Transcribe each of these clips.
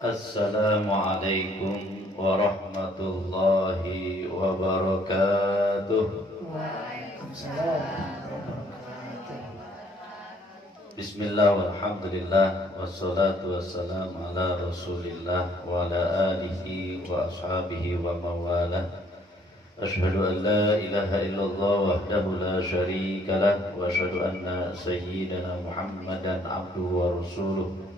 Assalamualaikum warahmatullahi wabarakatuh. Waalaikumsalam warahmatullahi wabarakatuh. Bismillah walhamdulillah wassalatu wassalamu ala rasulillah wa ala alihi wa ashabihi wa mawalah. Ashhadu an la ilaha illallah wahdahu la syarika lah wa ashhadu anna sayyidana Muhammadan abduhu wa rasuluh.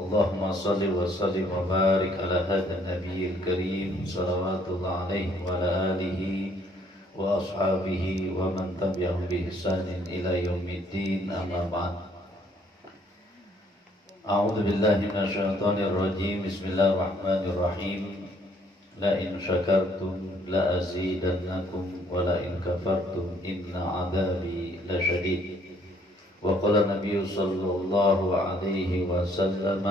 Allahumma salli wa sallim wa barik ala hadha nabiyil karim salawatullah alaihi wa ala alihi wa ashabihi wa man tabi'ahum bi ihsanin ila yaumiddin, amma ba'd. A'udzu billahi minasyaitonir rajim. Bismillahirrahmanirrahim. La in syakartum la azidannakum wa la in kafartum inna 'adzabi lasyadid. Wa qala Nabi sallallahu alaihi wasallam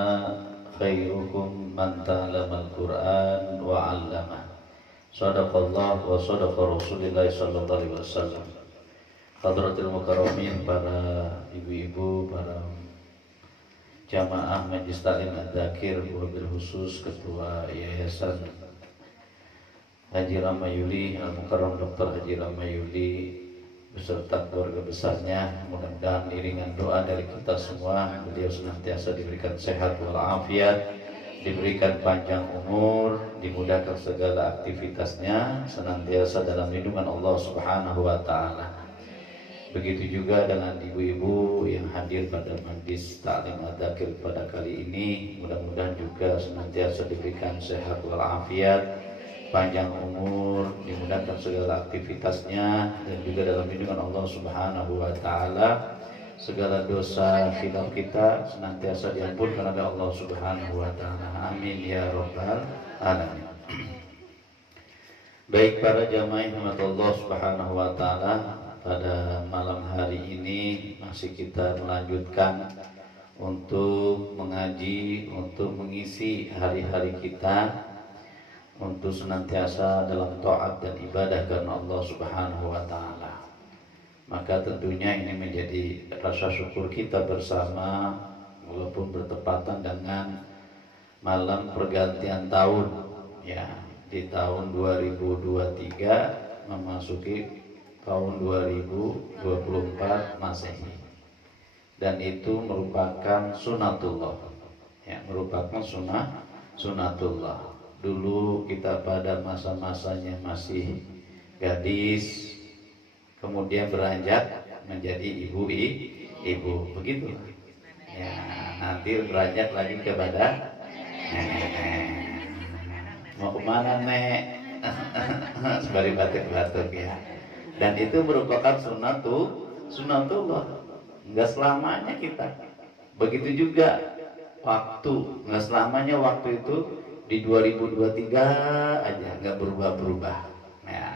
khairukum man ta'allama al-Qur'an wa 'allama. Shadaqallah wa shadaqa Rasulullah sallallahu alaihi wasallam. Hadratil mukarramin, para ibu-ibu, para jamaah Majelis Taklim Adzakir, wabil khusus Ketua Yayasan Haji Ramayuli Al-Mukarram Dr. Haji Ramayuli beserta keluarga besarnya, mudah-mudahan iringan doa dari kita semua beliau senantiasa diberikan sehat walafiat, diberikan panjang umur, dimudahkan segala aktivitasnya, senantiasa dalam lindungan Allah Subhanahu wa taala. Begitu juga dengan ibu-ibu yang hadir pada Majelis Taklim Adzakir pada kali ini, mudah-mudahan juga senantiasa diberikan sehat walafiat, panjang umur, dimudahkan segala aktivitasnya, dan juga dalam lindungan Allah Subhanahu wa taala. Segala dosa khilaf kita senantiasa diampunkan oleh Allah Subhanahu wa taala. Amin ya rabbal alamin. Baik para jamaah rahmat Allah Subhanahu wa taala, pada malam hari ini masih kita melanjutkan untuk mengaji, untuk mengisi hari-hari kita untuk senantiasa dalam taat dan ibadah karena Allah Subhanahu wa taala. Maka tentunya ini menjadi rasa syukur kita bersama, walaupun bertepatan dengan malam pergantian tahun ya, di tahun 2023 memasuki tahun 2024 Masehi. Dan itu merupakan sunatullah. Ya, merupakan sunatullah. Dulu kita pada masa-masanya masih gadis, kemudian beranjak menjadi ibu, begitu. Ya, nanti beranjak lagi kepada mau kemana nek? Sebari batuk-batuk ya. Dan itu merupakan sunatullah. Enggak selamanya kita. Begitu juga waktu, enggak selamanya waktu itu di 2023 aja, nggak berubah-berubah. Ya.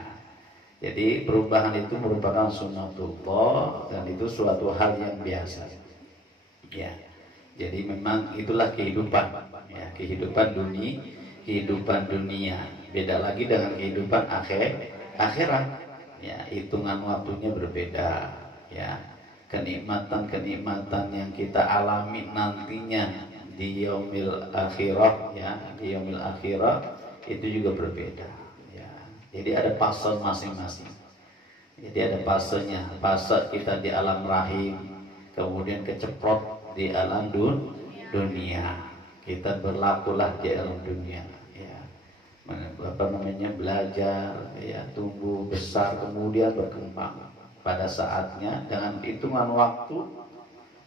Jadi perubahan itu merupakan sunatullah dan itu suatu hal yang biasa. Ya. Jadi memang itulah kehidupan. Ya, kehidupan dunia. Beda lagi dengan kehidupan akhirat. Ya, hitungan waktunya berbeda. Ya. Kenikmatan yang kita alami nantinya di yaumil akhirah, ya, di yaumil akhirah itu juga berbeda ya. Jadi ada fase masing-masing. Jadi ada fasenya, fase kita di alam rahim, kemudian keceprot di alam dunia. Kita berlakulah di alam dunia ya. Belajar ya, tumbuh besar, kemudian berkembang pada saatnya dengan hitungan waktu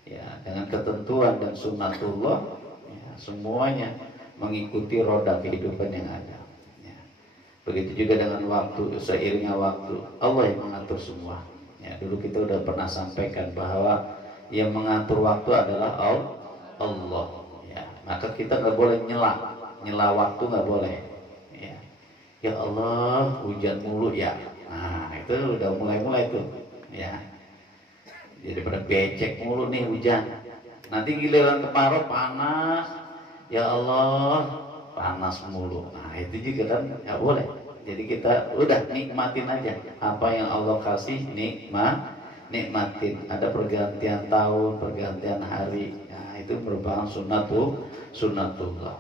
ya, dengan ketentuan dan sunatullah ya, semuanya mengikuti roda kehidupan yang ada ya. Begitu juga dengan waktu, seiringnya waktu Allah yang mengatur semua ya. Dulu kita udah pernah sampaikan bahwa yang mengatur waktu adalah Allah ya. Maka kita nggak boleh nyela waktu, nggak boleh ya. Ya Allah, hujan mulu ya, nah itu udah mulai tuh ya. Jadi pada becek mulu nih hujan. Nanti giliran kemarau panas. Ya Allah, panas mulu. Nah itu juga kan nggak boleh. Jadi kita udah nikmatin aja apa yang Allah kasih, nikmatin. Ada pergantian tahun, pergantian hari. Nah itu merupakan sunnatullah.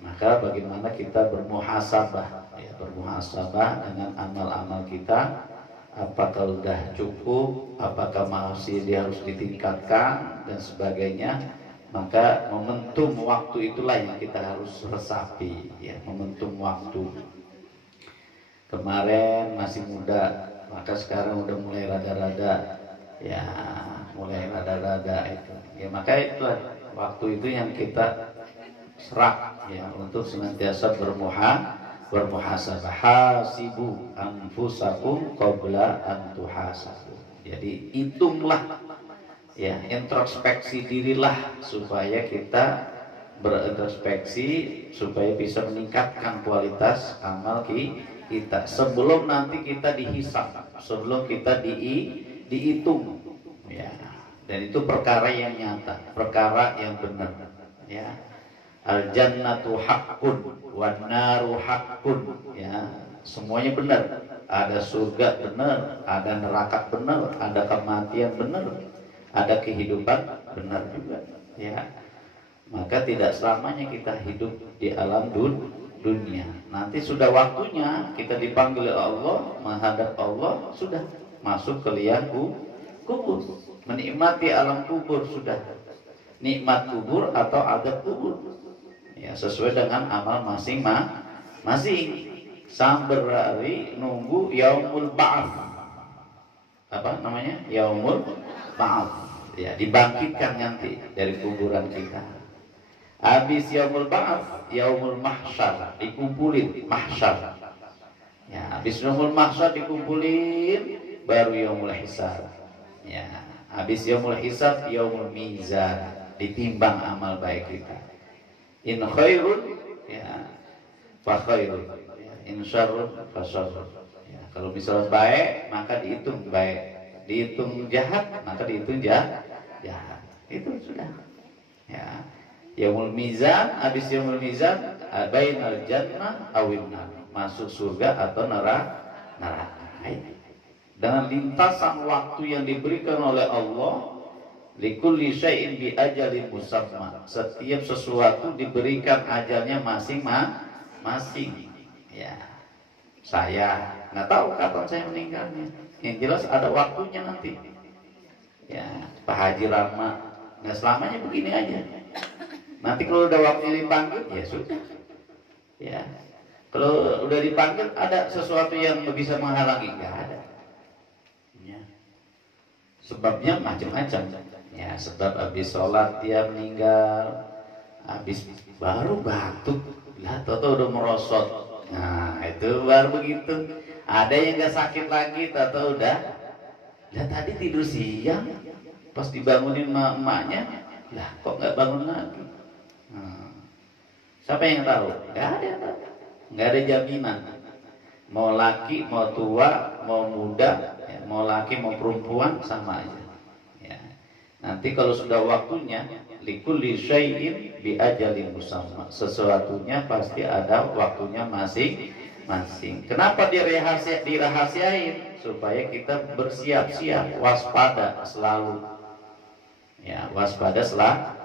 Maka bagaimana kita bermuhasabah, ya, bermuhasabah dengan amal-amal kita, apakah sudah cukup, apakah masih dia harus ditingkatkan dan sebagainya. Maka momentum waktu itulah yang kita harus resapi, ya, momentum waktu. Kemarin masih muda, maka sekarang udah mulai rada-rada, ya, mulai rada-rada itu. Ya, maka itulah waktu itu yang kita serap, ya, untuk senantiasa bermuhasabah. Hasibu anfusakum qabla an tuhasabu. Jadi hitunglah, ya, introspeksi dirilah supaya kita berintrospeksi supaya bisa meningkatkan kualitas amal kita sebelum nanti kita dihisab, sebelum kita dihitung, ya. Dan itu perkara yang nyata, perkara yang benar, ya. Al jannatu haqqun wan naru haqqun, ya. Semuanya benar. Ada surga benar, ada neraka benar, ada kematian benar, ada kehidupan benar juga, ya. Maka tidak selamanya kita hidup di alam dunia. Nanti sudah waktunya kita dipanggil oleh Allah, menghadap Allah, sudah masuk ke liang kubur, menikmati alam kubur, sudah nikmat kubur atau adab kubur, ya, sesuai dengan amal masing-masing. Sambil hari nunggu yaumul ba'ats. Apa namanya? Yaumul ba'ats. Ya, dibangkitkan nanti dari kuburan kita. Habis yaumul ba'ats, yaumul mahsyar, dikumpulin mahsyar. Ya, habis yaumul mahsyar dikumpulin, baru yaumul hisab. Ya, habis yaumul hisab, yaumul mizan, ditimbang amal baik kita. In khairun, ya, fa khairun, ya, in syarrun fa syarrun. Ya, kalau misalnya baik maka dihitung baik, dihitung jahat maka dihitung jahat. Itu sudah. Ya. Yaumul mizan, habis yaumul mizan, bainal jannah awin nar, masuk surga atau neraka. Dengan lintasan waktu yang diberikan oleh Allah, likulli syai'in bi ajalin musamma. Setiap sesuatu diberikan ajalnya masing-masing. Ya. Saya nggak tahu kapan saya meninggalnya. Yang jelas ada waktunya nanti. Ya, Pak Haji Rama nggak selamanya begini aja. Nanti kalau udah waktunya dipanggil, ya sudah. Ya. Kalau udah dipanggil, ada sesuatu yang bisa menghalangi? Nggak ada. Ya. Sebabnya macam-macam. Ya, sebab habis sholat dia meninggal, habis baru batuk, lah toto udah merosot. Nah, itu baru begitu. Ada yang nggak sakit lagi, toto udah. Lah tadi tidur siang, pas dibangunin emaknya, lah kok nggak bangun lagi? Siapa yang tahu? Nggak ada jaminan. Mau laki, mau tua, mau muda, ya, mau laki, mau perempuan, sama aja. Ya. Nanti kalau sudah waktunya, likulli syai'in bi ajalin musamma. Sesuatunya pasti ada waktunya masing-masing. Kenapa dirahasiain? Supaya kita bersiap-siap, waspada selalu. Ya, waspada selalu.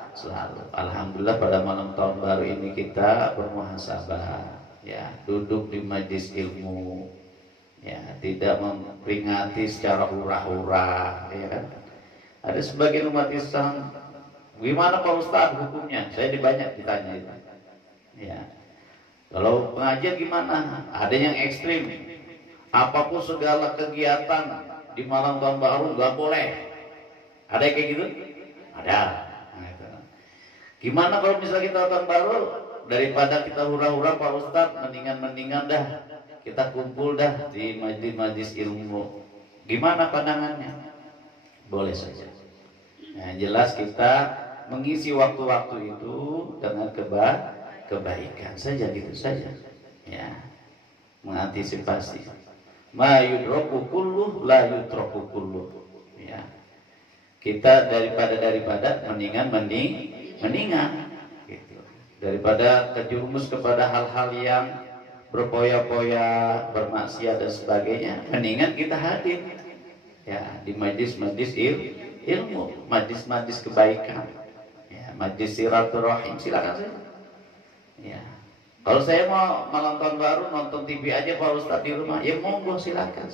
Alhamdulillah pada malam tahun baru ini kita bermuhasabah, ya, duduk di majlis ilmu, ya, tidak memperingati secara hura-hura, ya kan. Ada sebagian umat Islam, gimana Pak Ustadz hukumnya? Saya banyak ditanya itu. Ya. Kalau pengajian gimana? Ada yang ekstrim. Apapun segala kegiatan di malam tahun baru nggak boleh. Ada yang kayak gitu? Ada. Gimana kalau misalnya kita tahun baru, daripada kita hura-hura Pak Ustadz, mendingan dah kita kumpul dah di majlis ilmu. Gimana pandangannya? Boleh saja. Nah, jelas kita mengisi waktu-waktu itu dengan kebaikan saja, gitu saja. Ya, mengantisipasi. Ma yudraku kulluh la yutraku kulluh. Ya. Kita daripada mendingan gitu. Daripada terjerumus kepada hal-hal yang berpoya-poya, bermaksiat dan sebagainya, mendingan kita hadir, ya, di majlis-majlis ilmu, majlis-majlis kebaikan, ya, majlis silaturahim, silakan saja. Ya, Kalau saya mau menonton baru, nonton TV aja Pak Ustadz di rumah, ya monggo silakan.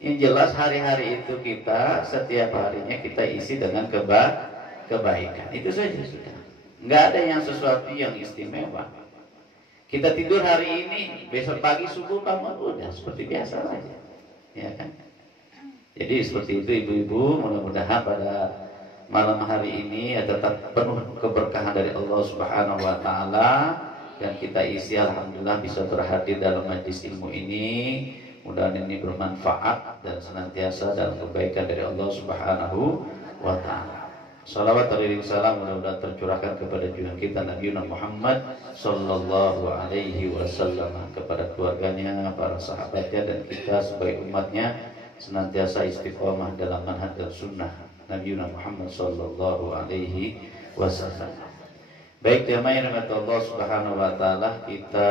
Yang jelas hari-hari itu kita setiap harinya kita isi dengan kebaikan. Itu saja sudah. Nggak ada yang sesuatu yang istimewa. Kita tidur hari ini, besok pagi subuh bangun udah seperti biasa saja, ya kan? Jadi seperti itu ibu-ibu, mudah-mudahan pada malam hari ini ya tetap penuh keberkahan dari Allah Subhanahu wa taala dan kita isi alhamdulillah bisa berhadir dalam majlis ilmu ini. Mudah-mudahan ini bermanfaat dan senantiasa dalam kebaikan dari Allah Subhanahu wa taala. Salawat dan salam mudah-mudahan tercurahkan kepada junjungan kita Nabi Muhammad sallallahu alaihi wasallam, kepada keluarganya, para sahabatnya dan kita sebagai umatnya senantiasa istiqomah dalam manhaj dan sunnah Nabi Muhammad sallallahu alaihi wasallam. Baik jemaah yang dirahmati Allah Subhanahu wa taala, kita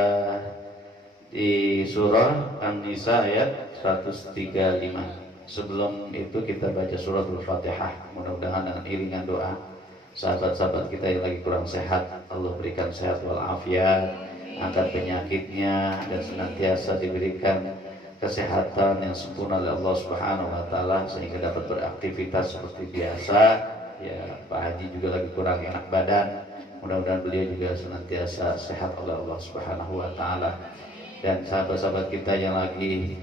di surah An-Nisa ayat 135. Sebelum itu kita baca surah Al-Fatihah. Mudah-mudahan dengan iringan doa sahabat-sahabat kita yang lagi kurang sehat, Allah berikan sehat walafiat, angkat penyakitnya dan senantiasa diberikan kesehatan yang sempurna oleh Allah Subhanahu wa taala sehingga dapat beraktivitas seperti biasa. Ya, Pak Haji juga lagi kurang enak badan. Mudah-mudahan beliau juga senantiasa sehat oleh Allah Subhanahu wa taala. Dan sahabat-sahabat kita yang lagi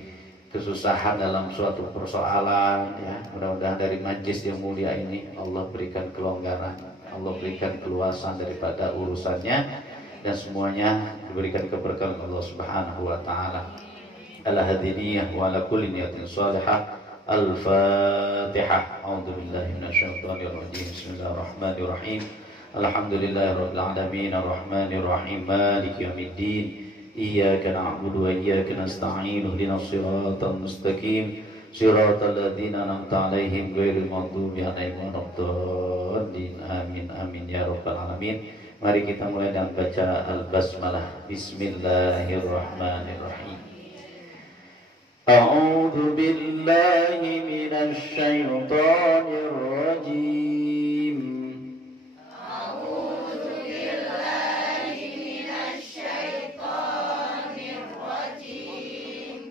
kesusahan dalam suatu persoalan, ya, mudah-mudahan dari majlis yang mulia ini Allah berikan kelonggaran, Allah berikan keluasan daripada urusannya dan semuanya diberikan keberkahan Allah Subhanahu wa taala. Al-hadiniyah wa ala kulli niyatin salihah. Al-Fatihah. A'udzubillahi minasyaitonir rajim. Bismillahirrahmanirrahim. Alhamdulillahirabbil alamin arrahmanir rahim maliki yaumiddin. Iyyaka na'budu wa iyyaka nasta'in ihdinas siratal mustaqim siratal ladzina an'amta 'alaihim ghairil maghdubi 'alaihim waladdallin. Amin amin ya rabbal alamin. Mari kita mulai dengan baca al-basmalah. Bismillahirrahmanirrahim. A'udzu billahi minasy syaithanir rajim.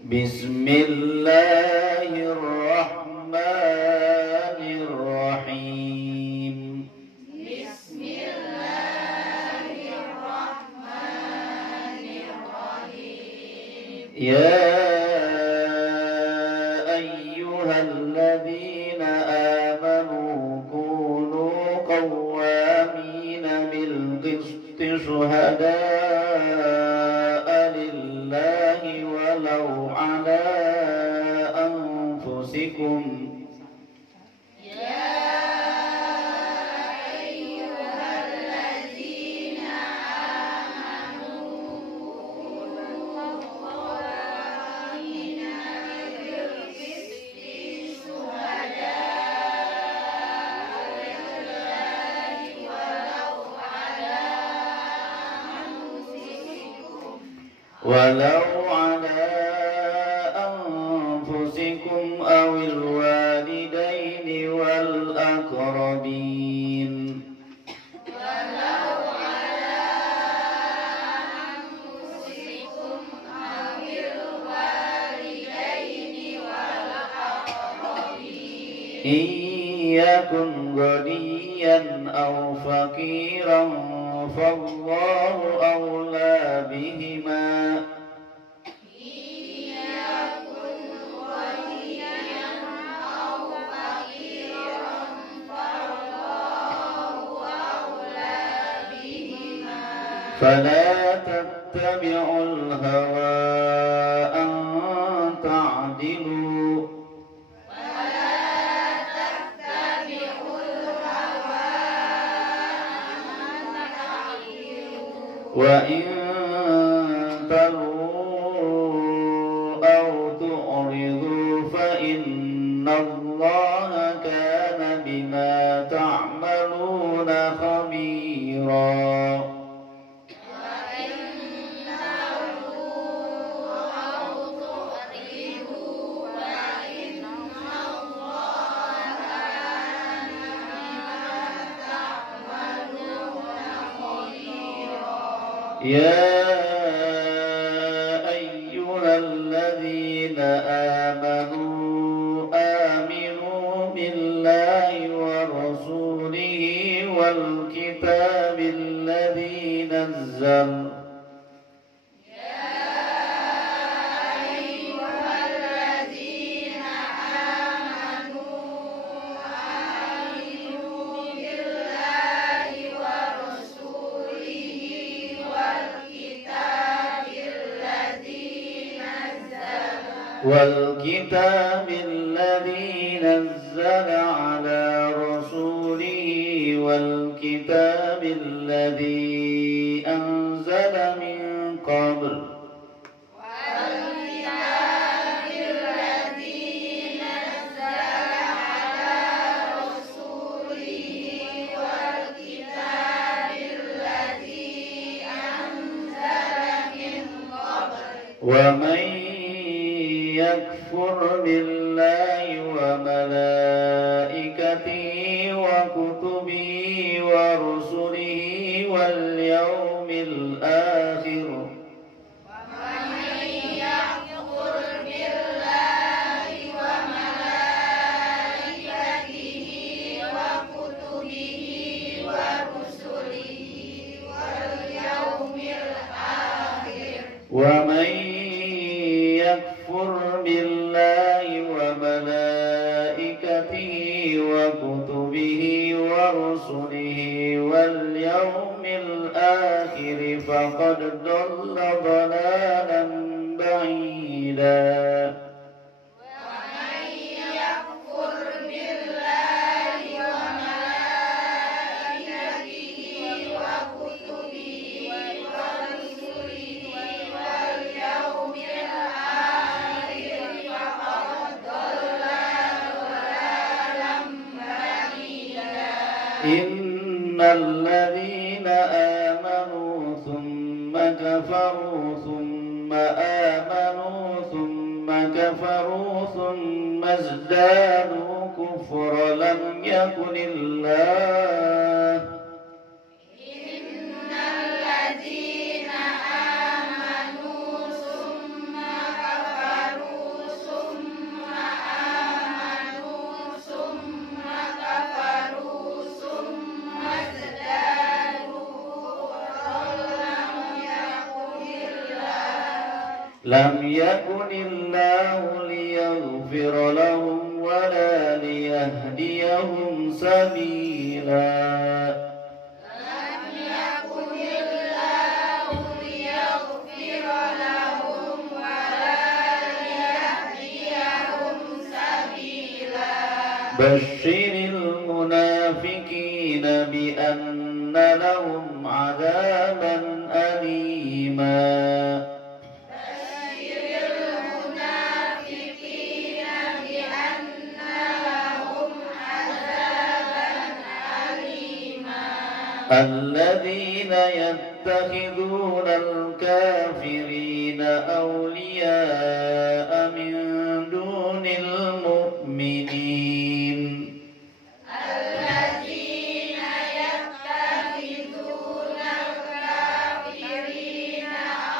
Bismillahirrahmanirrahim. Bismillahirrahmanirrahim. Ya ayyuhalladzina amanu kunu qawwamina bil qisti syuhada'a lillahi walau ala anfusikum. Walau ala anfusikum awil walidaini wal aqrabin. Walau ala anfusikum awil walidaini wal aqrabin. Iyakun ghaniyan aw faqiran fallahu awla bihima. فلا تتبعوا الهوى أن تعدلوا وإن تلووا أو تعرضوا فإن الله كان بما تعملون خبيرا. يا الذي نزل والكتاب الذي نزل على رسوله والكتاب الذي أنزل من قبل ومن يكفر بالله وملائكته وكتبه ورسله واليوم الآخر ومن يكفر بالله وملائكته وكتبه ورسله واليوم الآخر فقد ضل ضلالا بعيدا إن الذين آمنوا ثم كفروا ثم آمنوا ثم كفروا ثم ازدادوا كفرا لم يكن الله لم يكن الله ليغفر لهم ولا ليهديهم سبيلا لم يكن الله ليغفر لهم ولا ليهديهم سبيلا بشر المنافقين بأن لهم عذابا أليما الذين يتخذون الكافرين أولياء من دون المؤمنين الذين يتخذون الكافرين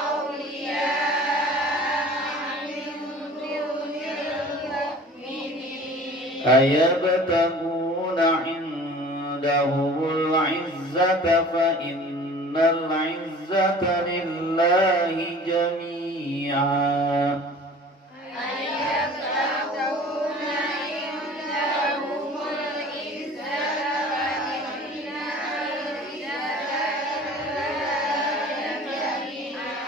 أولياء من دون المؤمنين أيبتغون عندهم العزة فإن العزة لله جميعا أيبتغون عندهم العزة فإن العزة لله جميعا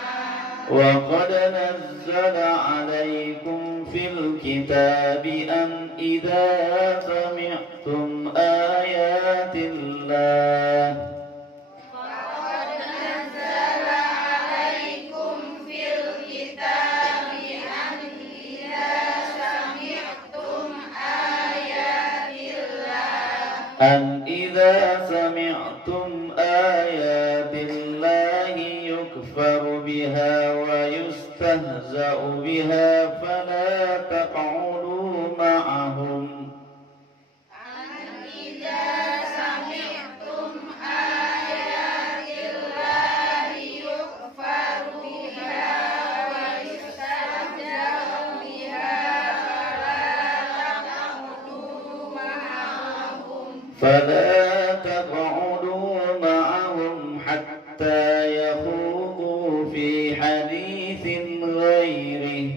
وقد نزل عليكم في الكتاب أن إذا سمعتم آيات الله وقد نزل عليكم في الكتاب أن إذا سمعتم آيات الله يكفر بها ويستهزأ بها فلا تقعدوا معهم فلا تقعدوا معهم حتى حتى يخوضوا في حديث غيره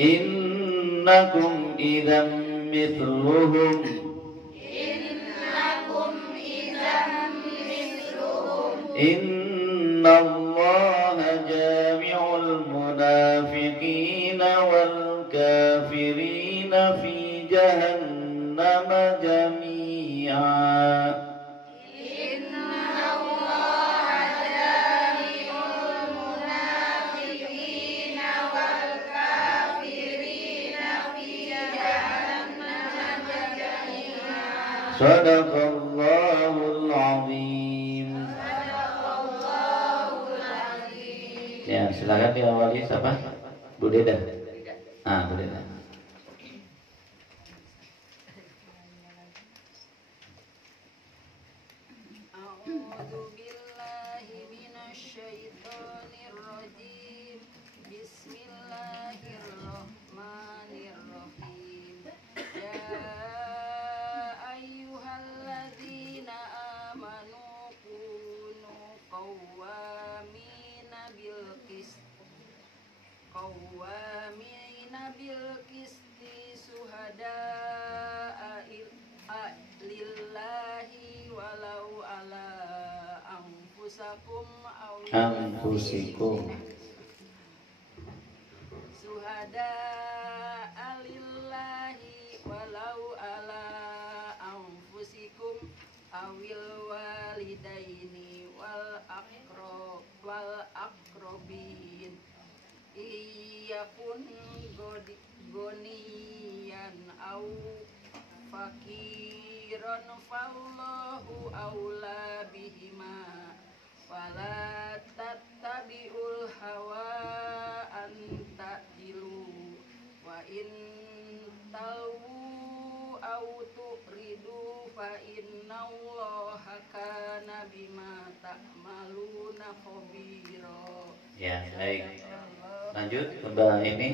إنكم إذا مثلهم إن الله جامع المنافقين والكافرين في جهنم جميعا Sadaqallahul azim. Ya, silakan diawali siapa? Bu Deda. Ah, Bu Deda. Qawwamina bil qisti suhada'a lillahi walau ala anfusikum suhada'a lillahi walau ala anfusikum awil walidaini wal aqrabin iyakun goniyan au fakiran fallahu aula bihima fala tattabi'ul hawa an ta'dilu wa in tawu au tu'ridu fa innallaha kana bima ta'maluna khabira. Ya, baik. Lanjut Mbak ini.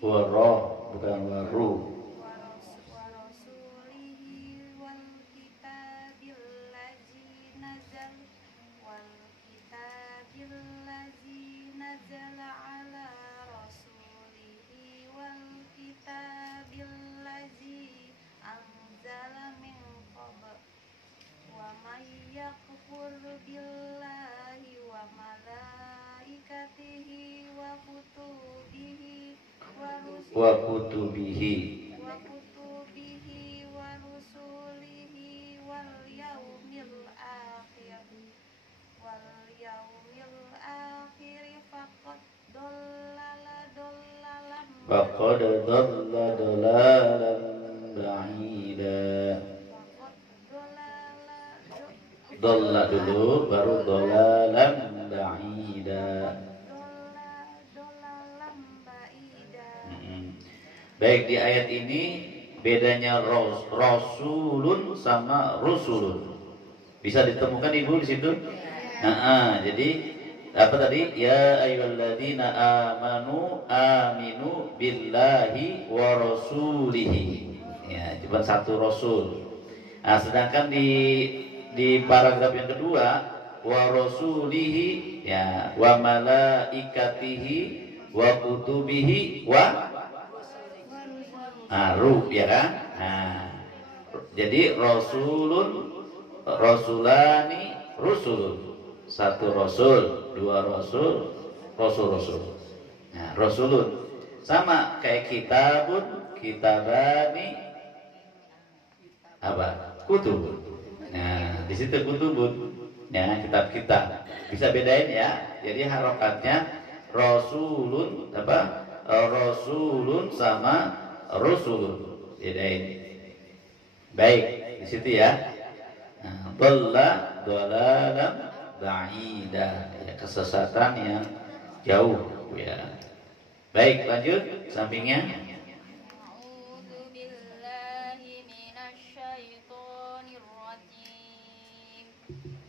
Waroh bukan waru. Billahi wa malaikatihi wa kutubihi Wa kutubihi wa rusulihi wal yaumil akhir faqad dhalla dolalan ba'ida. Dolla dulu baru dolalan ba'ida. Baik, di ayat ini bedanya rasulun sama rusulun. Bisa ditemukan Ibu di situ? Jadi apa tadi? Ya ayyuhalladzina aminu billahi wa rasulihi. Ya, cuma satu rasul. Nah, sedangkan di paragraf yang kedua wa rasulihi ya wa malaikatihi wa kutubihi wa ya kan? Jadi rasulani rusulun. Satu rasul, dua rasul. Nah, rasulun sama kayak kitabani apa? Kutub. Nah, di situ kutubun, ya kitab-kitab. Bisa bedain ya. Jadi harokatnya rasulun apa? Rasulun sama rusulun. Bedain. Baik, di situ ya. Nah, dolalan ba'ida, ya, kesesatan yang jauh ya. Baik, lanjut sampingnya. A'udzu billahi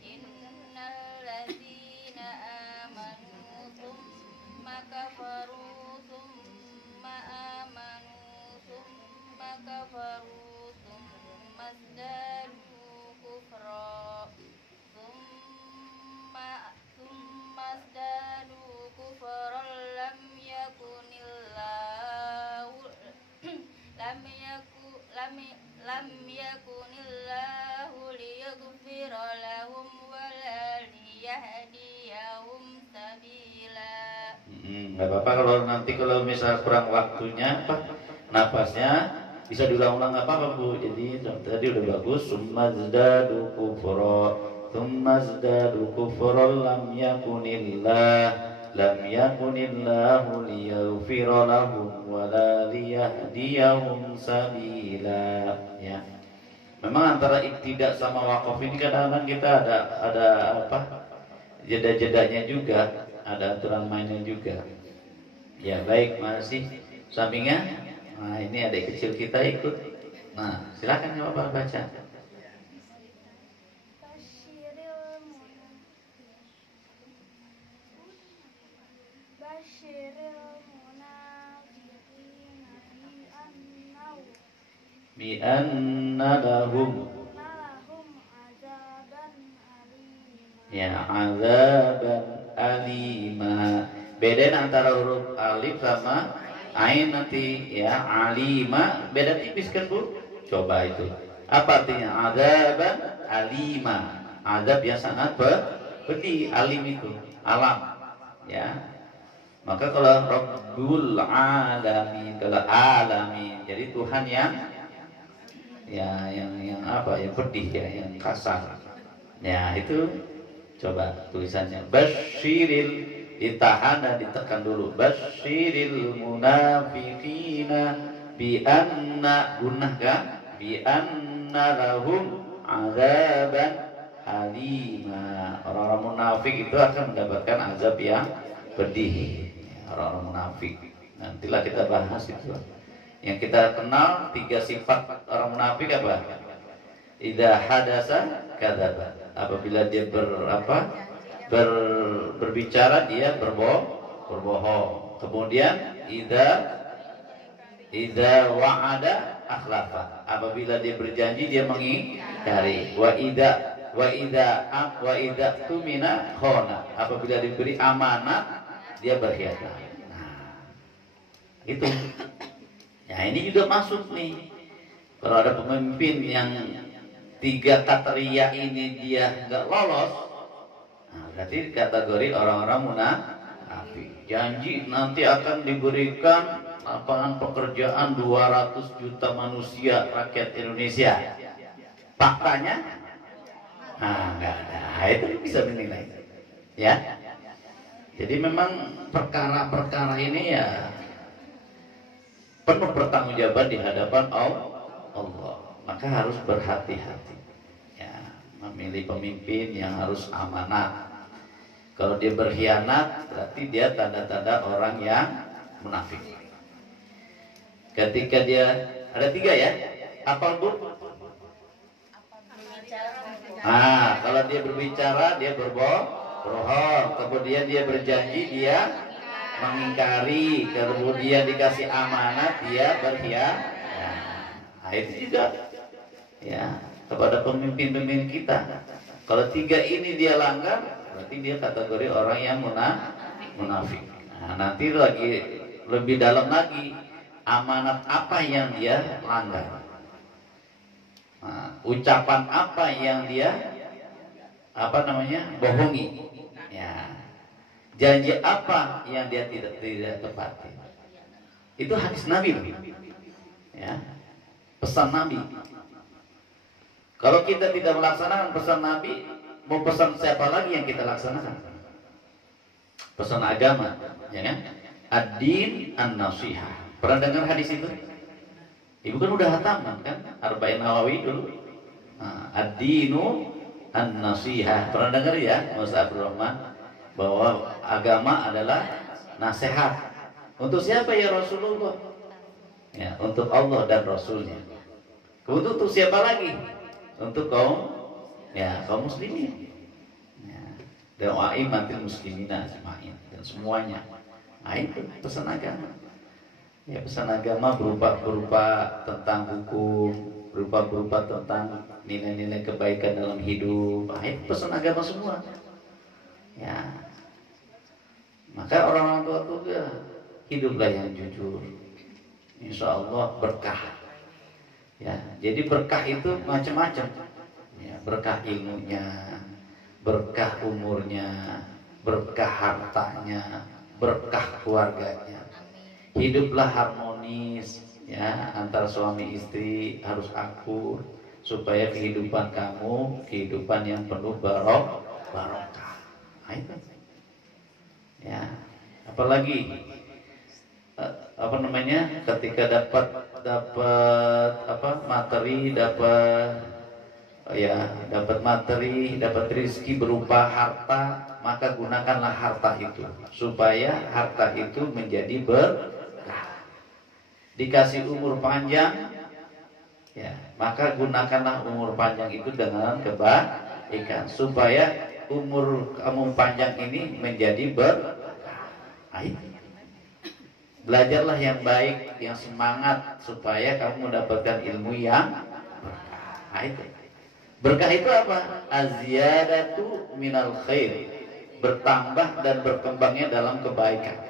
Innal ladzina amanu tsumma kafaru tsumma amanu tsumma kafaru tsumma zdadu kufra tsumma zdadu kufran lam yakunillahu liyaghfira lahum wala liyahdiyahum sabila. Nggak apa-apa kalau nanti kalau misal kurang waktunya napasnya bisa diulang-ulang, nggak apa-apa Bu. Jadi tadi udah bagus. Sumazdadu kufra lam yakunillahu liyaghfira lahum wala liyahdiyahum sabila. Ya. Memang antara ibtidak sama wakaf ini kadang-kadang kita ada apa? Jeda-jedanya juga, ada aturan mainnya juga. Ya baik, masih sampingnya. Nah ini adik kecil kita ikut. Nah silakan ya Bapak baca. Bi anna lahum ya azaban alima. Bedain antara huruf alif sama ain nanti ya. Alima beda tipis kan Bu? Coba itu. Apa artinya azaban alima? Azab yang sangat pedih. Alim itu alam ya. Maka kalau Rabbul alamin, kalau alamin jadi Tuhan yang apa? Yang pedih ya, yang kasar. Ya itu coba tulisannya basyiril, ditahan dan ditekan dulu. Basyiril munafiqina bi anna gunnah kan? Bi anna lahum azaban alima. Orang-orang munafik itu akan mendapatkan azab yang pedih. Orang-orang munafik. Nantilah kita bahas itu. Yang kita kenal 3 sifat orang munafik apa? Idza hadasa kadzaba. Apabila dia berbicara dia berbohong. Kemudian idza wa'ada akhlafa. Apabila dia berjanji dia mengingkari. Wa idza tumina khana. Apabila diberi amanat dia berkhianat. Nah, itu. Ya ini juga masuk nih. Kalau ada pemimpin yang 3 kriteria ini dia nggak lolos, nah, berarti kategori orang-orang munafik. Janji nanti akan diberikan lapangan pekerjaan 200 juta manusia rakyat Indonesia. Faktanya, nah nggak ada. Nah, itu bisa menilai, ya. Jadi memang perkara-perkara ini ya penuh pertanggungjawaban di hadapan Allah. Maka harus berhati-hati ya, memilih pemimpin yang harus amanah. Kalau dia berkhianat berarti dia tanda-tanda orang yang munafik. Ketika dia ada 3 ya, apa Bu? Nah, kalau dia berbicara dia berbohong, kemudian dia berjanji dia mengingkari, kemudian dikasih amanat dia berkhianat. Nah, itu juga ya kepada pemimpin-pemimpin kita. Kalau 3 ini dia langgar, berarti dia kategori orang yang munafik. Nah, nanti lagi lebih dalam lagi, amanat apa yang dia langgar. Nah, ucapan apa yang dia bohongi. Ya. Janji apa yang dia tidak tepati. Itu hadis Nabi. Ya. Pesan Nabi. Kalau kita tidak melaksanakan pesan Nabi, mau pesan siapa lagi yang kita laksanakan? Pesan agama, ya kan? Ad-din an-nasihah. Pernah dengar hadis itu? Ibu kan udah hataman kan? Arba'in Nawawi dulu. Nah, ad-dinu an-nasihah. Pernah dengar ya, Mas Abdul Rahman? Bahwa agama adalah nasihat. Untuk siapa ya Rasulullah? Ya, untuk Allah dan Rasulnya. Untuk siapa lagi? Untuk kaum Ya, kaum muslimin. Ya, dan wa'immatil muslimina ajma'in, dan semuanya. Nah, itu pesan agama. Ya, pesan agama berupa tentang hukum, berupa tentang nilai-nilai kebaikan dalam hidup. Nah, itu pesan agama semua. Ya, maka orang-orang tua itu ya, hiduplah yang jujur. Insya Allah berkah. Ya, jadi berkah itu macam-macam. Ya, berkah ilmunya, berkah umurnya, berkah hartanya, berkah keluarganya. Hiduplah harmonis, ya, antara suami istri harus akur supaya kehidupan kamu kehidupan yang penuh barokah. Nah, itu. Ya, apalagi apa namanya, ketika dapat materi, dapat materi, dapat rezeki berupa harta, maka gunakanlah harta itu supaya harta itu menjadi berkah. Dikasih umur panjang, ya, maka gunakanlah umur panjang itu dengan kebaikan supaya umur kamu panjang ini menjadi berkah. Ayo. Belajarlah yang baik, yang semangat supaya kamu mendapatkan ilmu yang berkah. Nah, itu. Berkah itu apa? Aziyadatu minal khair. Bertambah dan berkembangnya dalam kebaikan.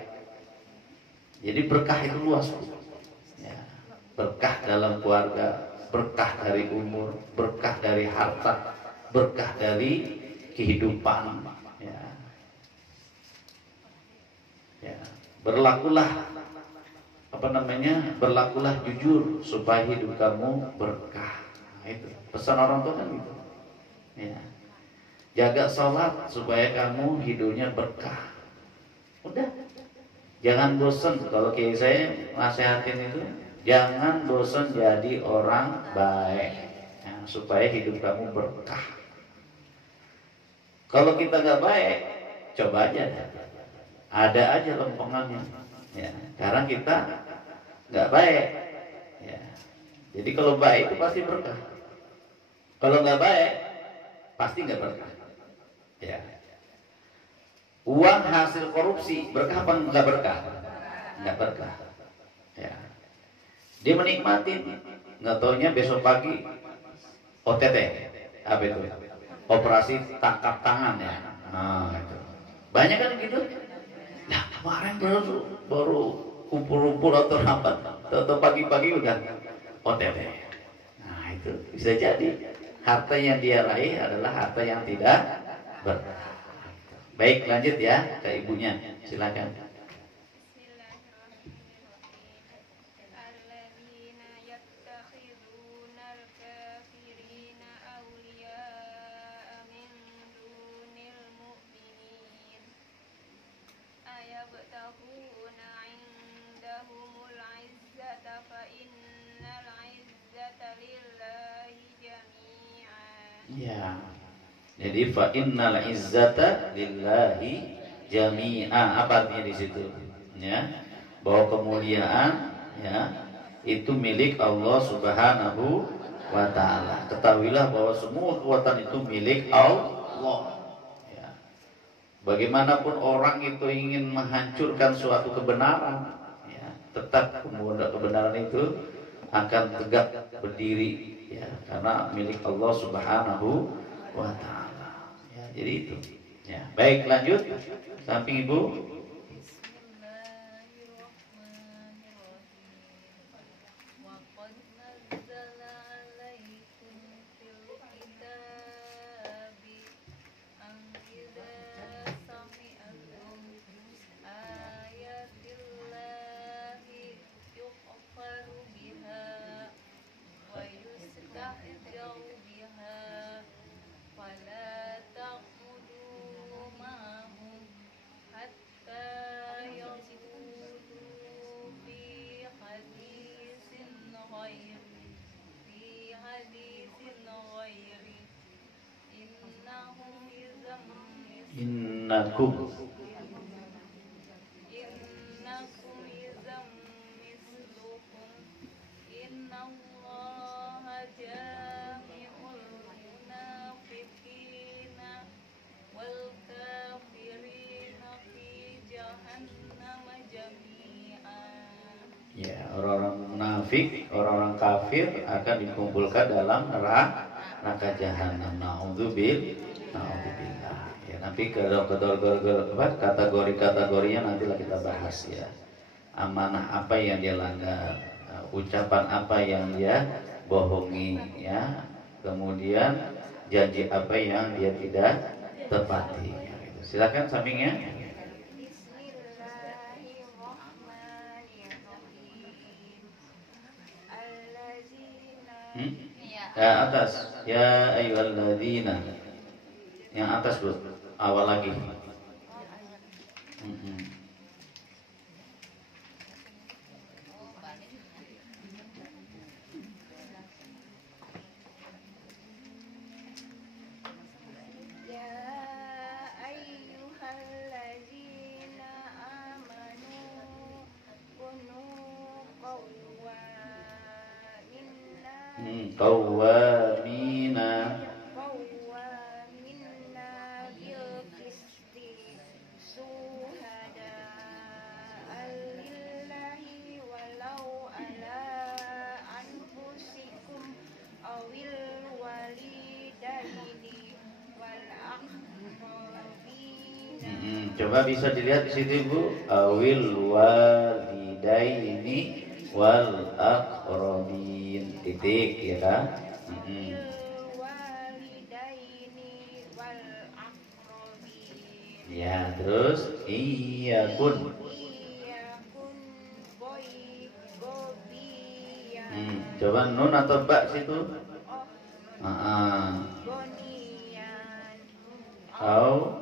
Jadi berkah itu luas. Ya. Berkah dalam keluarga, berkah dari umur, berkah dari harta, berkah dari kehidupan. Ya. Ya. Berlakulah berlakulah jujur supaya hidup kamu berkah. Nah, itu pesan orang tua kan gitu. Ya. Jaga sholat supaya kamu hidupnya berkah. Udah, jangan bosan. Kalau kayak saya nasihatin itu, jangan bosan jadi orang baik, ya, supaya hidup kamu berkah. Kalau kita nggak baik, coba aja, ada aja lempengannya. Ya, karena kita nggak baik. Ya. Jadi kalau baik itu pasti berkah. Kalau nggak baik, pasti nggak berkah. Ya. Uang hasil korupsi berkah apa nggak berkah? Nggak berkah. Ya. Dia menikmati, nggak taunya besok pagi OTT, apa itu? Operasi tangkap tangan, ya. Nah, itu. Banyak kan gitu. Nah, kemarin baru kumpul-kumpul atau rapat, atau pagi-pagi udah OTT. Nah, itu bisa jadi harta yang dia raih adalah harta yang tidak berkah. Baik, lanjut ya ke ibunya, silakan. Ya. Jadi fa innal izzata lillahi jami'a. Apa artinya di situ? Ya. Bahwa kemuliaan, ya, itu milik Allah Subhanahu wa taala. Ketahuilah bahwa semua kekuatan itu milik Allah. Ya. Bagaimanapun orang itu ingin menghancurkan suatu kebenaran, ya, tetap kebenaran itu akan tegak berdiri, ya, karena milik Allah Subhanahu wa taala. Ya, jadi itu. Ya, baik, lanjut. Samping Ibu. Innakum izam mislukum innallaha jami'ul munafiqina munafik, orang-orang kafir akan dikumpulkan dalam neraka jahanam. Naudzubillah. Ya, nanti kategori-kategorinya nantilah kita bahas ya. Amanah apa yang dia langgar, ucapan apa yang dia bohongi ya. Kemudian janji apa yang dia tidak tepati. Ya, gitu. Silakan sampingnya. Ya atas, ya ayyuhalladzina. Yang atas Bu, awal lagi. Qawwamina bil qisti syuhada'a lillahi walau ala anfusikum awil walidaini wal aqrabina. Coba bisa dilihat di situ Bu, awil walidaini wal aqrabin, titik ya kan? Ya, terus iyakun. Coba nun atau ba situ? Au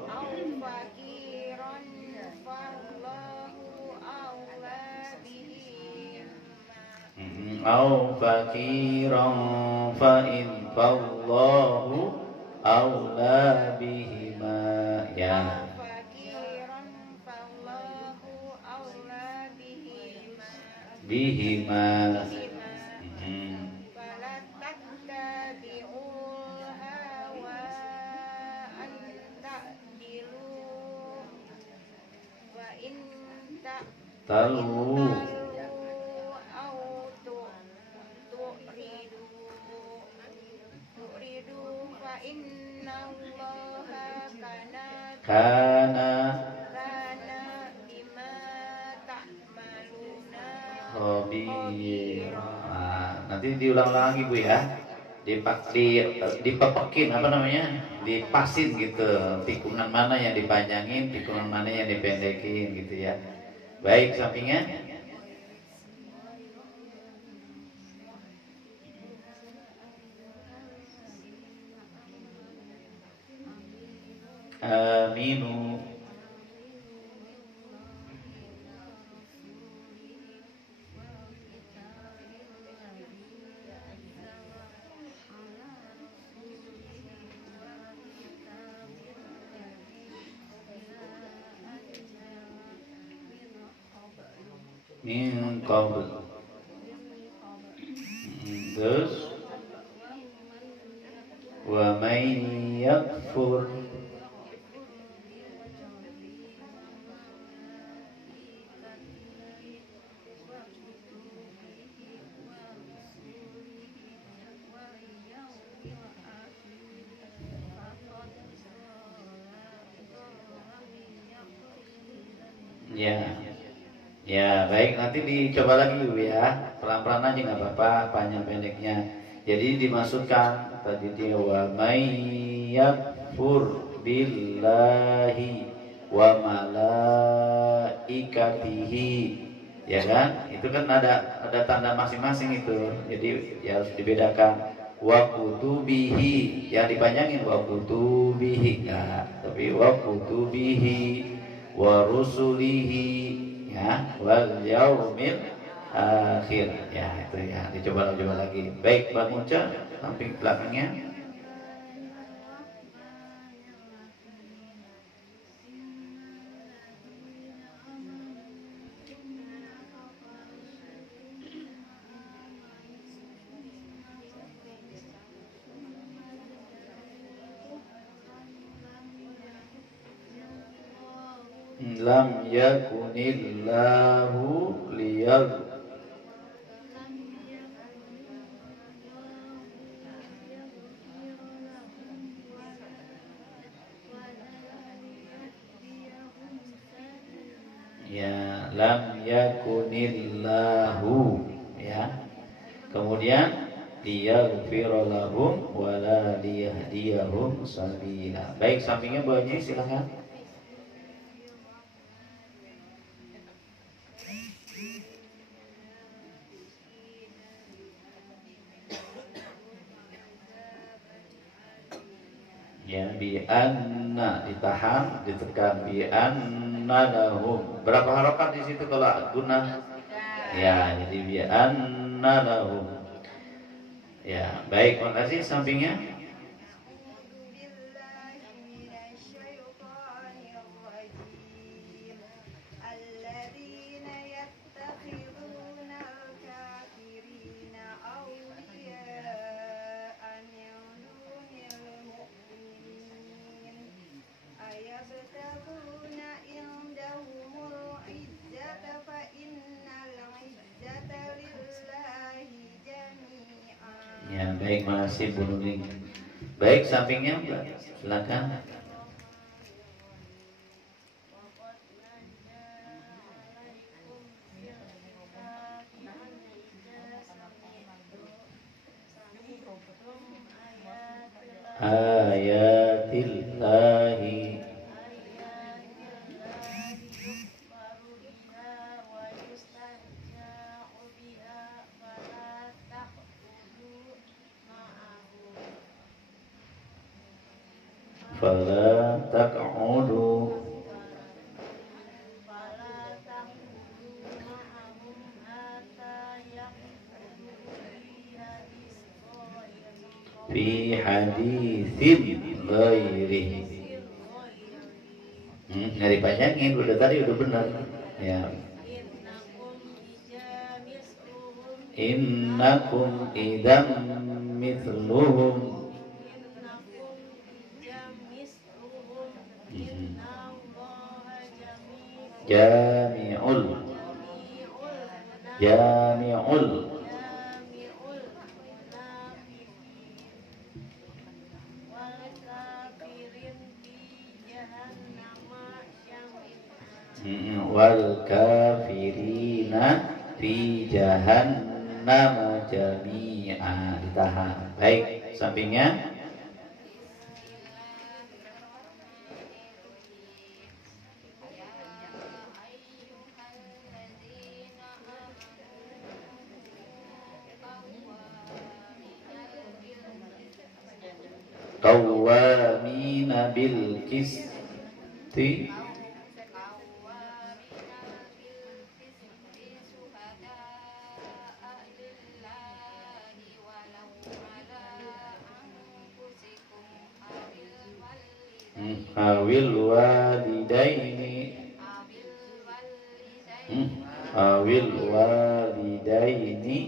au fakiran fa in fallahu aula bihima ya. Bihima. Talu kana bima ta'maluna khabira. Nanti diulang lagi Bu ya. Dipepekin apa namanya? Dipasin gitu. Tikungan mana yang dipanjangin, tikungan mana yang dipendekin gitu ya. Baik, sampingnya. Aminu. Min qabl. Terus wa may yakfur ya, baik, nanti dicoba lagi Bu ya, pelan-pelan aja nggak apa-apa, panjang pendeknya. Jadi dimaksudkan tadi dia wa may yakfur billahi wa malaikatihi, ya kan? Itu kan ada tanda masing-masing itu. Jadi ya harus dibedakan. Wa kutubihi, yang dipanjangin wa kutubihi enggak, tapi wa kutubihi wa rusulihi ya wal yaumil akhir ya, itu ya dicoba lagi. Baik Mbak Munca, samping belakangnya. Lam yakunillahu Ya, lam yakunillahu, ya. Kemudian liyaghfira lahum wa la liyahdiyahum sabila. Baik, sampingnya bawahnya silakan. Ya, bi anna ditahan, ditekan bi anna lahum. Berapa harokat di situ kalau guna? Ya, jadi bi anna lahum. Ya, baik, makasih sampingnya. Ya, baik, makasih Bu Nuning. Baik, sampingnya Mbak, silakan. Ayatillahi. Fala taq'udu fi haditsin ghairi. Nggak dipanjangin, udah tadi udah benar. Ya. Innakum idam mithluhum. Jami'ul. Wal kafirina fi jahannam jami'a. Ditahan. Baik, sampingnya. Qawwamina bil qisti. Awil walidaini. Awil walidaini.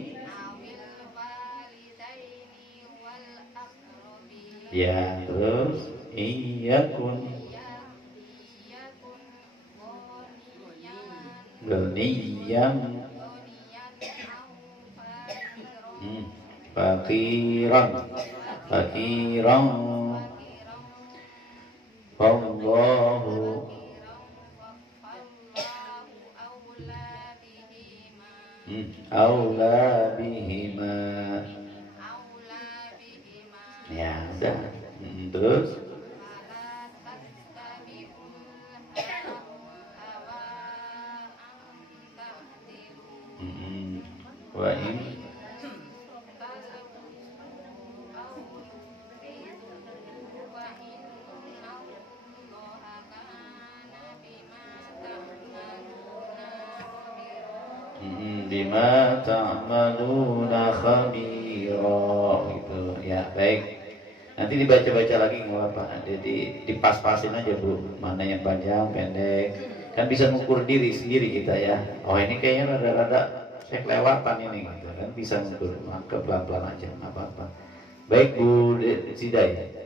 Ya, terus iyakun ghaniyyan faqiran wallahu aula bihima. Ya, udah. Terus wa in bima ta'maluna khabira gitu ya. Baik, nanti dibaca-baca lagi nggak apa, dipas-pasin aja Bu, mana yang panjang pendek, kan bisa mengukur diri sendiri kita ya. Oh, ini kayaknya rada-rada saya kelewatan ini gitu kan, bisa mengukur, maka pelan-pelan aja nggak apa-apa. Baik Bu Sidai.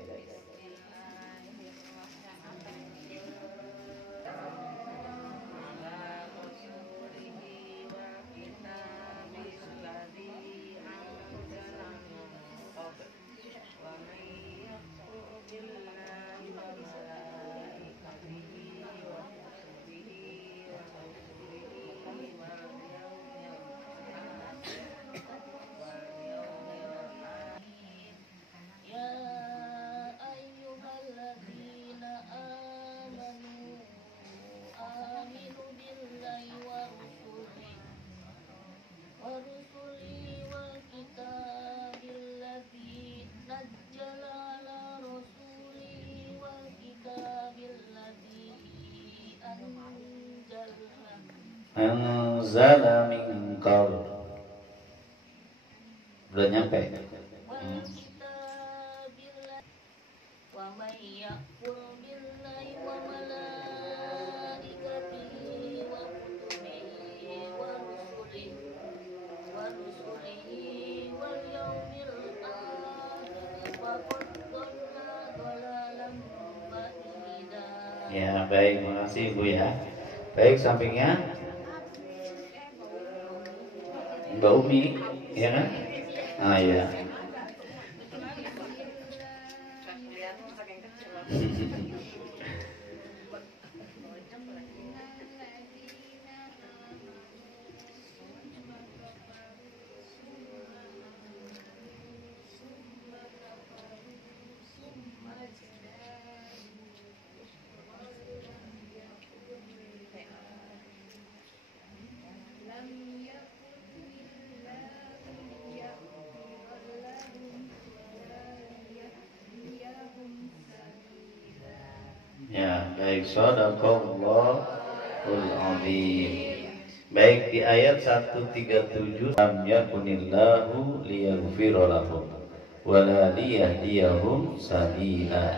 unzala min qabl. Udah nyampe. Ya, baik, makasih Ibu ya. Baik, sampingnya Mbak Umi, ya kan? Ah ya. Ya, baik, shadaqallahul azim. Baik, di ayat 137, lam yakunillahu liyaghfira lahum wala liyahdiyahum sabila.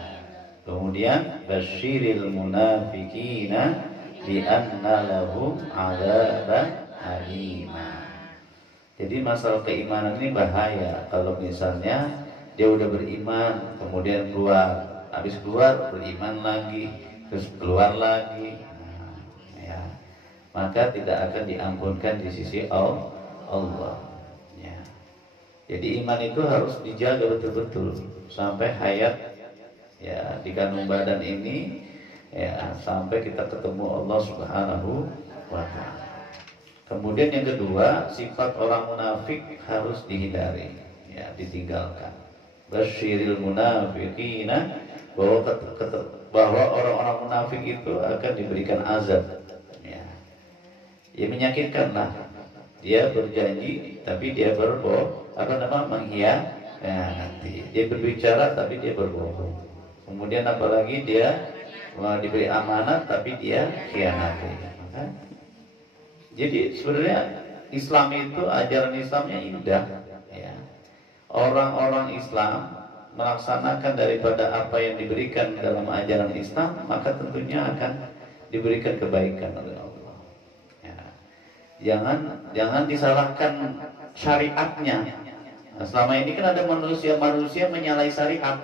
Kemudian basyiril munafiqina bi anna lahum adzaban alima. Jadi masalah keimanan ini bahaya. Kalau misalnya dia udah beriman kemudian keluar, habis keluar beriman lagi, terus keluar lagi, nah, ya, maka tidak akan diampunkan di sisi Allah. Ya. Jadi iman itu harus dijaga betul-betul sampai hayat ya di kandung badan ini, ya, sampai kita ketemu Allah Subhanahu wa Ta'ala. Kemudian yang kedua, sifat orang munafik harus dihindari, ya, ditinggalkan. Basyiril munafiqina, bahwa orang-orang munafik itu akan diberikan azab, ya. Ya, menyakitkan lah. Dia berjanji tapi dia mengkhianati. Dia berbicara tapi dia berbohong. Kemudian apalagi dia diberi amanat tapi dia khianati. Jadi sebenarnya Islam itu, ajaran Islamnya indah, ya. Orang-orang Islam melaksanakan daripada apa yang diberikan dalam ajaran Islam, maka tentunya akan diberikan kebaikan oleh Allah. Ya. Jangan disalahkan syariatnya. Nah, selama ini kan ada manusia menyalahi syariat.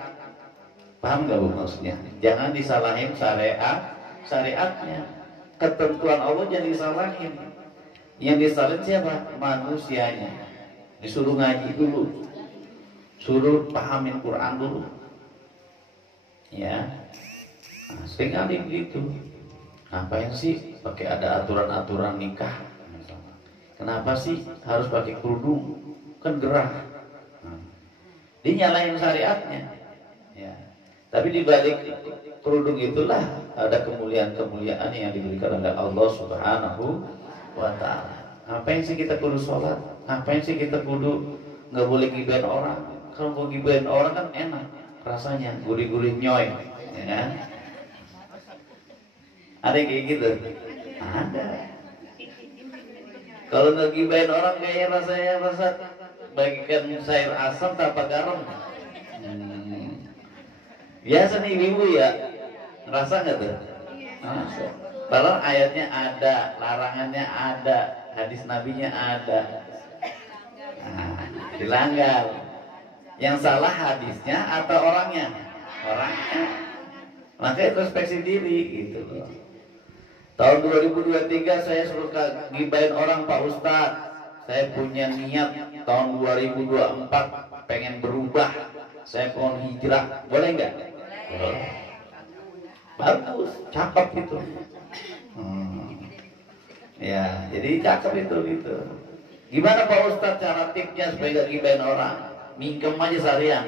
Paham nggak Bu maksudnya? Jangan disalahin syariatnya. Ketentuan Allah jangan disalahin. Yang disalahin siapa? Manusianya. Disuruh ngaji dulu, suruh pahamin Quran dulu, ya. Nah, sering kali begitu. Ngapain sih pakai ada aturan-aturan nikah? Kenapa sih harus pakai kerudung? Kan gerah. Nah, dia nyalahin syariatnya, ya. Tapi di balik kerudung itulah ada kemuliaan-kemuliaan yang diberikan oleh Allah Subhanahu wa Ta'ala. Ngapain sih kita kudu sholat? Ngapain sih kita kudu nggak boleh gibahin orang? Kalau mau gibahin orang kan enak rasanya, gurih-gurih nyoy, ya kan? Ada yang kayak gitu? Ada. Kalau nggak gibahin orang kayaknya rasa bagikan sayur asam tanpa garam. Biasa nih ibu ya, ngerasa nggak tuh? Ngerasa. Padahal ayatnya ada, larangannya ada, hadis nabinya ada. Nah, dilanggar. Yang salah hadisnya atau orangnya? Orangnya. Maka introspeksi diri gitu loh. Tahun 2023 saya suka gibahin orang Pak Ustadz. Saya punya niat tahun 2024 pengen berubah. Saya mau hijrah. Boleh nggak? Boleh. Bagus, cakep itu. Ya, jadi cakep itu gitu. Gimana Pak Ustadz cara tipsnya supaya gak gibahin orang? Mingkem aja seharian.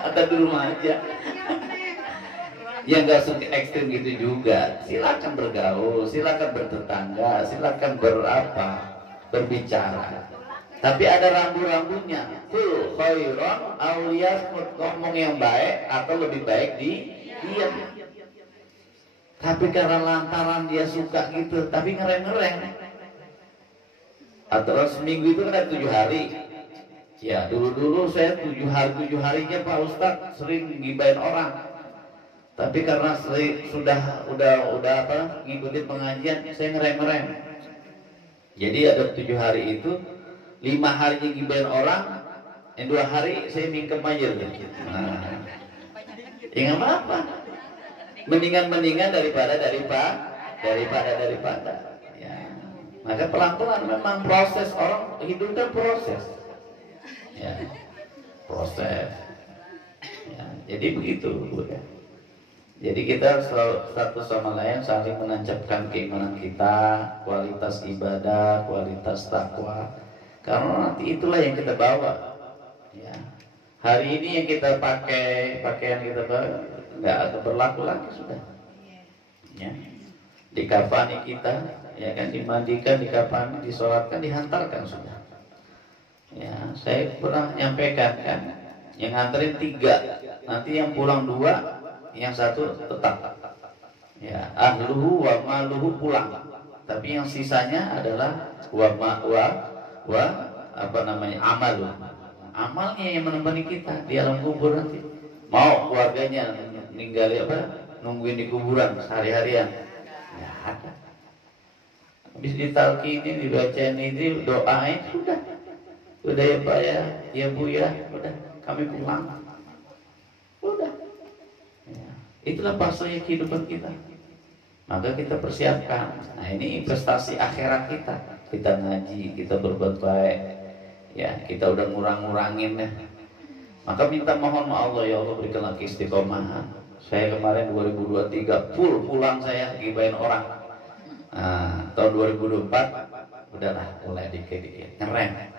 Atau di rumah aja. Ya nggak ekstrim gitu juga. Silakan bergaul, silakan bertetangga, silakan berbicara. Tapi ada rambu-rambunya. Kul khairan awliyasmut, ngomong yang baik atau lebih baik diam. Tapi karena lantaran dia suka gitu, tapi ngerem-ngerem. Atau seminggu itu kan ada 7 hari. Ya dulu saya 7 harinya Pak Ustadz sering gibain orang. Tapi karena udah apa ngikutin pengajian, saya ngerem-ngerem. Jadi ada 7 hari itu, 5 harinya gibain orang, yang 2 hari saya mingkem aja. Nah, ya nggak apa-apa. Mendingan daripada. Ya. Maka pelan-pelan memang proses, orang hidup kan proses. Ya, proses. Ya, jadi begitu, ya. Jadi kita satu sama lain saling menancapkan keimanan kita, kualitas ibadah, kualitas takwa. Karena nanti itulah yang kita bawa. Ya. Hari ini yang kita pakaian kita nggak ada berlaku lagi sudah. Ya. Dikafani kita, ya kan, dimandikan, dikafani, disolatkan, dihantarkan sudah. Ya, saya pernah nyampaikan kan, yang nganterin 3, nanti yang pulang 2, yang 1 tetap. Ya, ahluhu wa maluhu pulang. Tapi yang sisanya adalah amalu. Amalnya yang menemani kita di alam kubur nanti. Mau keluarganya nungguin di kuburan sehari-harian. Ya ada. Habis ditalkinin, dibacain ini, doain sudah. Udah ya Pak ya Bu ya, udah kami pulang. Udah. Ya. Itulah fase kehidupan kita. Maka kita persiapkan. Nah ini investasi akhirat kita. Kita ngaji, kita berbuat baik. Ya kita udah ngurangin ya. Maka minta mohon Allah, ya Allah berikan lagi istiqomahan. Saya kemarin 2023 pulang saya gibain orang. Nah, tahun 2024 udahlah mulai dikit-dikit ngerem.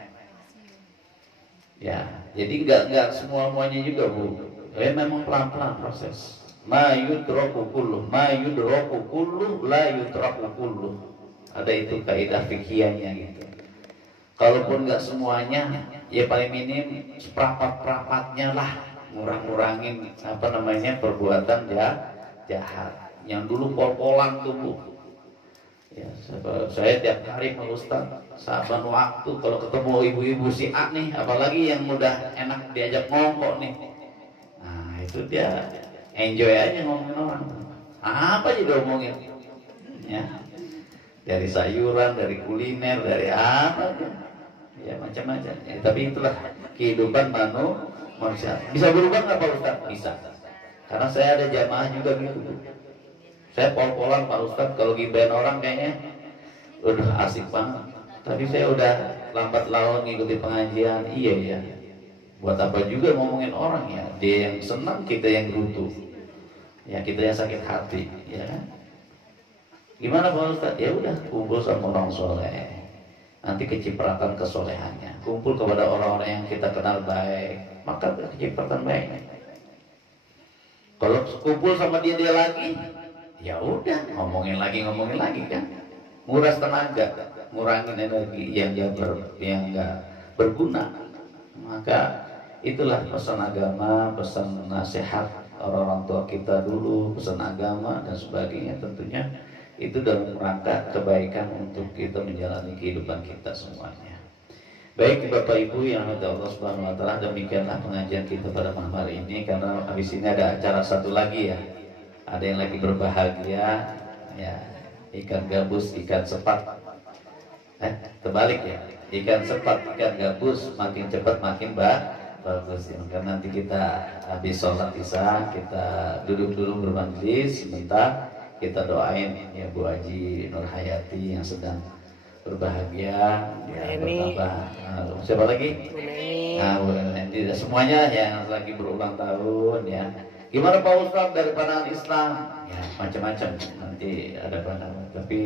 Ya, jadi enggak semuanya juga Bu. Memang pelan-pelan proses. Ma yudraku kullu la yudraku kullu. Ada itu kaidah fikihnya gitu. Kalaupun enggak semuanya, ya paling minim seperempat-perempatnya lah ngurangin perbuatan jahat. Yang dulu pol-polan tuh Bu. Ya, saya tiap hari Pak Ustaz, saban waktu kalau ketemu ibu-ibu si A nih, apalagi yang udah enak diajak ngomong nih. Nah, itu dia enjoy aja ngomongin orang. Apa aja diomongin. Ya. Dari sayuran, dari kuliner, dari apa aja. Ya macam-macam. Ya, tapi itulah kehidupan manusia. Bisa berubah nggak Pak Ustaz? Bisa. Karena saya ada jamaah juga gitu. Saya pol-polan Pak Ustadz, kalau gibain orang kayaknya udah asik banget. Tapi saya udah lambat laun ngikuti pengajian. Iya. Buat apa juga ngomongin orang ya? Dia yang senang, kita yang runtuh. Ya kita yang sakit hati, ya kan? Gimana Pak Ustadz? Ya udah kumpul sama orang soleh. Nanti kecipratan kesolehannya. Kumpul kepada orang-orang yang kita kenal baik, maka kecipratan baik. Kalau kumpul sama dia lagi, ya udah ngomongin lagi kan, nguras tenaga, ngurangin energi yang nggak berguna. Maka itulah pesan agama, pesan nasihat orang-orang tua kita dulu, pesan agama dan sebagainya. Tentunya itu dalam rangka kebaikan untuk kita menjalani kehidupan kita semuanya. Baik Bapak Ibu yang dirahmati Allah Subhanahu Wa Taala, demikianlah pengajian kita pada malam hari ini. Karena habis ini ada acara satu lagi ya. Ada yang lagi berbahagia, ya ikan gabus, ikan sepat, terbalik ya, ikan sepat, ikan gabus makin cepat makin bagus. Ya. Karena nanti kita habis sholat isya, kita duduk dulu bermajlis sebentar, kita doain ya Bu Haji Nur Hayati yang sedang berbahagia, ya, bertambah. Siapa lagi? Nah, semuanya yang lagi berulang tahun ya. Gimana Pak Ustaz dari pandangan Islam? Ya macam-macam, nanti ada pandangan. Tapi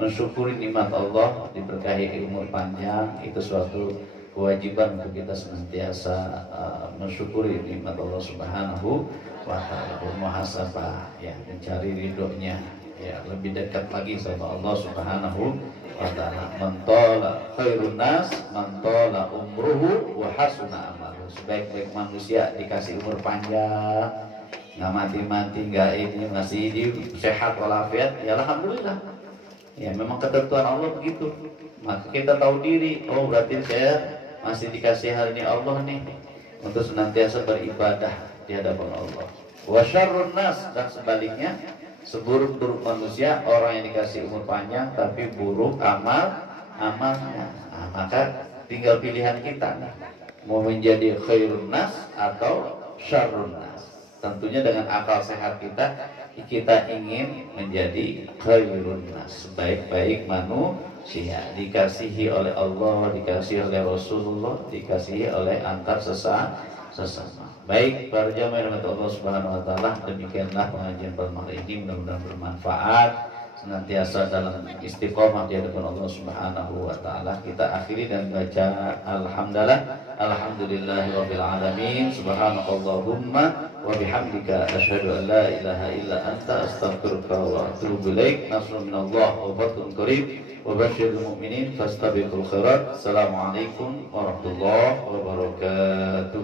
mensyukuri nikmat Allah, diberkahi umur panjang, itu suatu kewajiban untuk kita senantiasa mensyukuri nikmat Allah Subhanahu wa Ta'ala, bermuhasabah, ya mencari ridhonya, ya lebih dekat lagi sama Allah Subhanahu wa Ta'ala. Mantola khairun nas, mantola umruhu wa hasuna amalu. Sebaik-baik manusia dikasih umur panjang, nggak mati-mati, nggak ini, masih sehat walafiat, ya alhamdulillah. Ya memang ketentuan Allah begitu. Maka kita tahu diri, oh berarti saya masih dikasih hal ini Allah nih untuk senantiasa beribadah di hadapan Allah. Wa syarrun nas, dan sebaliknya seburuk-buruk manusia orang yang dikasih umur panjang tapi buruk amalnya. Nah, maka tinggal pilihan kita nih, mau menjadi khairun nas atau syarrun nas. Tentunya dengan akal sehat kita ingin menjadi khairun nas, sebaik-baik manusia, dikasihi oleh Allah, dikasihi oleh Rasulullah, dikasihi oleh antar sesama. Baik para jamaah yang dirahmati Allah Subhanahu wa taala, demikianlah pengajian pada malam ini, mudah-mudahan bermanfaat, senantiasa dalam istiqomah di hadapan Allah Subhanahu wa taala. Kita akhiri dan baca alhamdulillahirabbil alamin, subhanakallahumma wa bihamdika asyhadu an la ilaha illa anta astaghfiruka wa atubu ilaik. Nasrun minallah wa fathun qarib wa basyiril mu'minin fastabiqul khairat. Assalamualaikum warahmatullahi wabarakatuh.